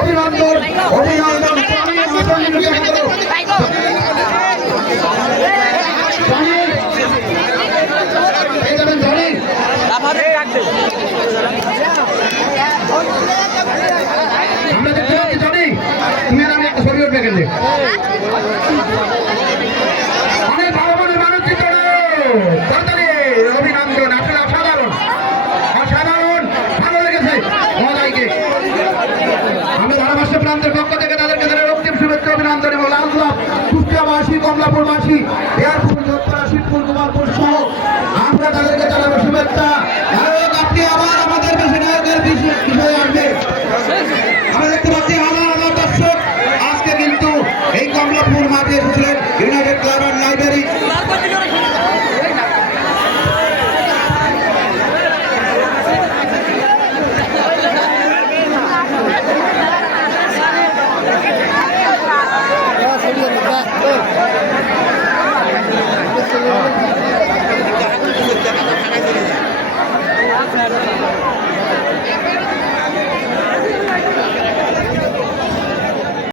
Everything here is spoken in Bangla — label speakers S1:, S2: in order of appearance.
S1: অভিনন্দন। অভিনন্দন। আমরা দেখতে জানি তুমি আর আমি একটা ছবি উঠবে আশি এয়ারপুর যোদ্ধা আশি পূর্বমালপুর সহ আমরা তাদেরকে জানাব শুভেচ্ছা। নায়ক, আপনি আমাদের আজকে কিন্তু এই কমলাপুর মাঠে এসেছিলেন ইউনাইটেড ক্লাব লাইব্রেরি আমরা